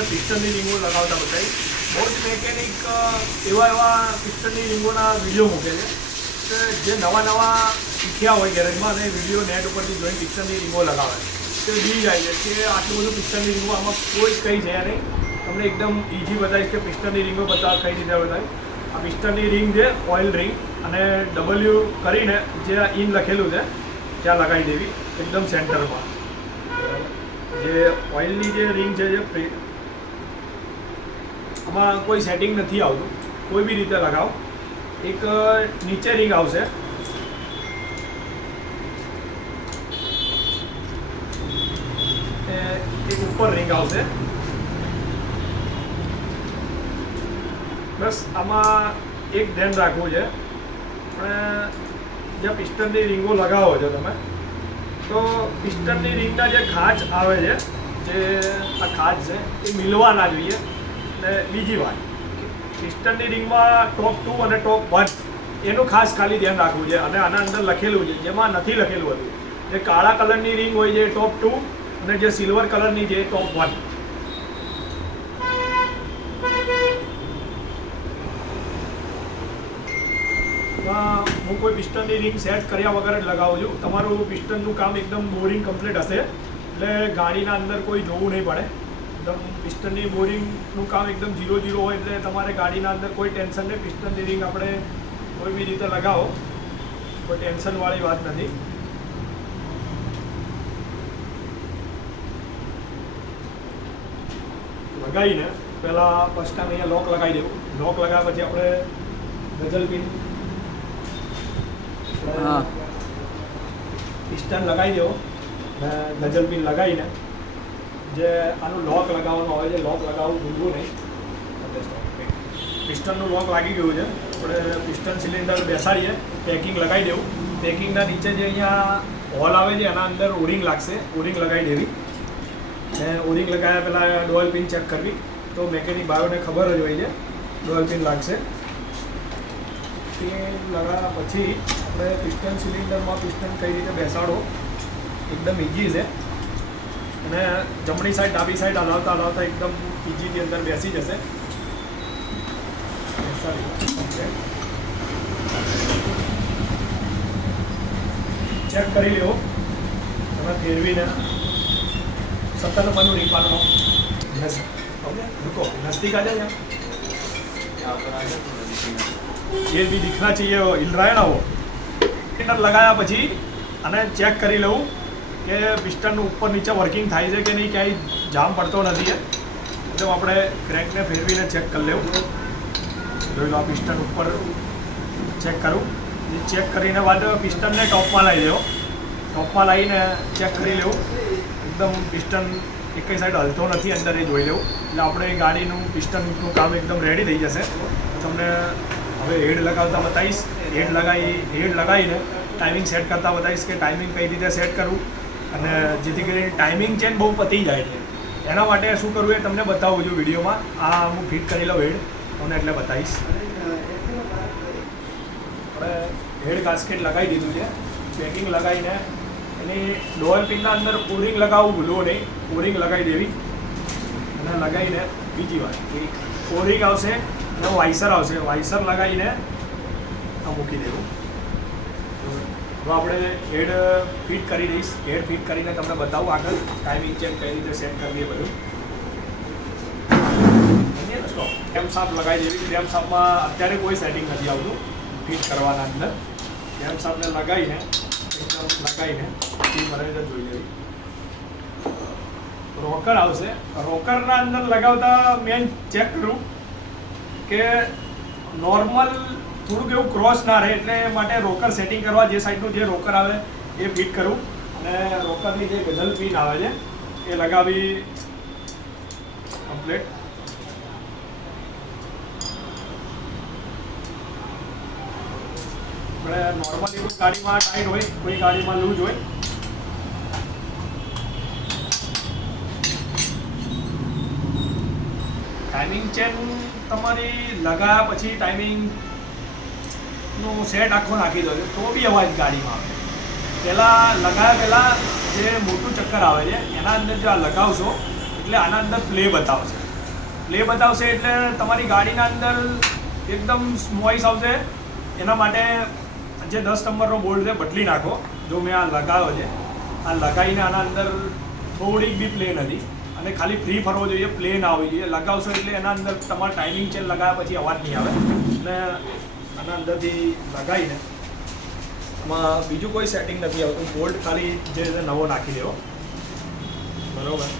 તમને પિસ્ટનની રિંગો લગાવતા બતાવી. બહુ જ મેકેનિક એવા પિસ્ટનની રિંગોના વિડીયો મૂકે છે કે જે નવા શીખ્યા હોય ગેરેજમાં અને વિડીયો નેટ ઉપરથી જોઈને પિસ્ટનની રિંગો લગાવે તો બી જાય છે કે આટલું બધું પિસ્ટનની રિંગો આમાં કોઈ કંઈ છે નહીં. તમને એકદમ ઇઝી બતાવીશ કે પિસ્ટનની રિંગો કઈ રીતે બતાવીશ. આ પિસ્ટનની રિંગ છે, ઓઇલ રિંગ, અને W કરીને જે ઇન લખેલું છે ત્યાં લગાવી દેવી એકદમ સેન્ટરમાં. જે ઓઇલની જે રિંગ છે જે આમાં કોઈ સેટિંગ નથી આવતું, કોઈ બી રીતે લગાવો. એક નીચે રિંગ આવશે, એક ઉપર રિંગ આવશે. બસ આમાં એક ધ્યાન રાખવું છે, પણ જે પિસ્ટનની રિંગો લગાવો છો તમે તો પિસ્ટનની રિંગના જે ખાંચ આવે છે, જે આ ખાંચ છે એ મિલવા ના જોઈએ. અને બીજી વાત, પિસ્ટનની રિંગમાં ટોપ 2 અને ટોપ 1 એનું ખાસ ખાલી ધ્યાન રાખવું છે. અને આના અંદર લખેલું છે, જેમાં નથી લખેલું હતું. જે કાળા કલરની રિંગ હોય છે ટોપ 2 અને જે સિલ્વર કલરની છે ટોપ 1. હું કોઈ પિસ્ટનની રિંગ સેટ કર્યા વગર જ લગાવું છું. તમારું પિસ્ટનનું કામ એકદમ બોરિંગ કમ્પ્લીટ હશે એટલે ગાડીના અંદર કોઈ જોવું નહીં પડે. એકદમ પિસ્ટનની બોરિંગનું કામ એકદમ 0-0 હોય એટલે તમારે ગાડીના અંદર કોઈ ટેન્શન નહીં. પિસ્ટનની રિંગ આપણે કોઈ બી રીતે લગાવો, કોઈ ટેન્શનવાળી વાત નથી. લગાવીને પહેલાં ફર્સ્ટ ટાઈમ અહીંયા લોક લગાવી દેવું. લોક લગાવ્યા પછી આપણે ગઝલ પિન પિસ્ટન લગાવી દેવો. ગઝલ પિન લગાવીને જે આનું લોક લગાવવાનું હોય છે, લોક લગાવવું ભૂલવું નહીં. પિસ્ટનનું લોક લાગી ગયું છે. આપણે પિસ્ટન સિલિન્ડર બેસાડીએ, પેકિંગ લગાવી દેવું. પેકિંગના નીચે જે અહીંયા હોલ આવે છે એના અંદર ઓરિંગ લાગશે, ઓરિંગ લગાવી દેવી. ને ઓરિંગ લગાવ્યા પહેલાં ડોલ પિન ચેક કરવી. તો મેકેનિક ભાઈઓને ખબર જ હોય છે ડોલ પિન લાગશે. પિન લગાવ્યા પછી આપણે પિસ્ટન સિલિન્ડરમાં પિસ્ટન કઈ રીતે બેસાડો એકદમ ઇઝી છે. અને જમણી સાઈડ ડાબી સાઈડ હલાવતા એકદમ ઇઝીની અંદર બેસી જશે. ચેક કરી લો તમે ફેરવીને સત્તર નંબરનું રીંગવાનું रुको नजदीक आ जाए. ये भी दिखना चाहिए, वो हिल रहा है ना वो. सिलेंडर लगाया પછી અને ચેક કરી લઉં કે પિસ્ટનનું ઉપર નીચે વર્કિંગ થાય છે કે નહીં, ક્યાંય જામ પડતો નથી. એટલે આપણે ક્રેન્કને ફેરવીને ચેક કરી લેવું. જોઈ લો આ પિસ્ટન ઉપર ચેક કરું. ચેક કરીને બાદ પિસ્ટનને ટોપમાં લાવી દેવો. ટોપમાં લાવીને ચેક કરી લેવું. એકદમ પિસ્ટન એક સાઈડ હલતો નથી અંદર, એ જોઈ લેવું. એટલે આપણે ગાડીનું પિસ્ટનનું કામ એકદમ રેડી થઈ જશે. તમને હવે હેડ લગાવતા બતાવીશ. હેડ લગાવીને ટાઈમિંગ સેટ કરતાં બતાવીશ કે ટાઈમિંગ કઈ રીતે સેટ કરવું અને જેથી કરીને ટાઈમિંગ ચેન બહુ પતી જાય છે. એના માટે શું કરવું એ તમને બતાવું છું વિડીયોમાં. આ હું ફિટ કરી લઉં હેડ તમને એટલે બતાવીશ. આપણે હેડ ગાસ્કેટ લગાવી દીધું છે. પેકિંગ લગાવીને એની ડોઅલ પિનના અંદર ઓરિંગ લગાવવું ભૂલવું નહીં. ઓરિંગ લગાવી દેવી અને લગાવીને બીજી વાત ઓરિંગ આવશે અને વાઇસર આવશે. વાઇસર લગાવીને આ મૂકી દેવું. હવે આપણે હેડ ફિટ કરી દઈશ. હેડ ફિટ કરીને તમને બતાવું આગળ ટાઈમિંગ ચેક કઈ રીતે સેટ કરવી એ બધું. કેમ સાપ લગાવી દેવી. કેમ સાપમાં અત્યારે કોઈ સેટિંગ નથી આવતું ફિટ કરવાના અંદર. કેમ સાપને લગાવીને બરાબર જોઈ લેવી. રોકર આવશે. રોકરના અંદર લગાવતા મેન ચેક કરું કે નોર્મલ થોડુંક એવું ક્રોસ ના રહે, એટલે માટે રોકર સેટિંગ કરવા જે સાઈડનું જે રોકર આવે એ ફિટ કરું. અને રોકરની જે ગઝલ પિન આવે છે એ લગાવી કમ્પ્લીટ. આપણે નોર્મલી કોઈ ગાડીમાં ટાઈટ હોય, કોઈ ગાડીમાં લૂઝ હોય. ટાઈમિંગ ચેન તમારી લગાવ્યા પછી ટાઈમિંગનું સેટ આખો નાખી દો તો બી અવાજ ગાડીમાં આવે. પહેલાં લગાવ્યા પહેલાં જે મોટું ચક્કર આવે છે એના અંદર જો આ લગાવશો એટલે આના અંદર પ્લે બતાવશે. પ્લે બતાવશે એટલે તમારી ગાડીના અંદર એકદમ નોઇસ આવશે. એના માટે જે 10 નંબરનો બોલ્ટ છે બદલી નાખો. જો મેં આ લગાવ્યો છે, આ લગાવીને આના અંદર થોડીક બી પ્લે નથી અને ખાલી ફ્રી ફરવો જોઈએ, પ્લે ના આવવી જોઈએ. લગાવશો એટલે એના અંદર તમારે ટાઈમિંગ ચેન લગાવ્યા પછી અવાજ નહીં આવે. અને આના અંદરથી લગાવીને એમાં બીજું કોઈ સેટિંગ નથી આવતું. બોલ્ટ ખાલી જે નવો નાખી દેવો, બરાબર.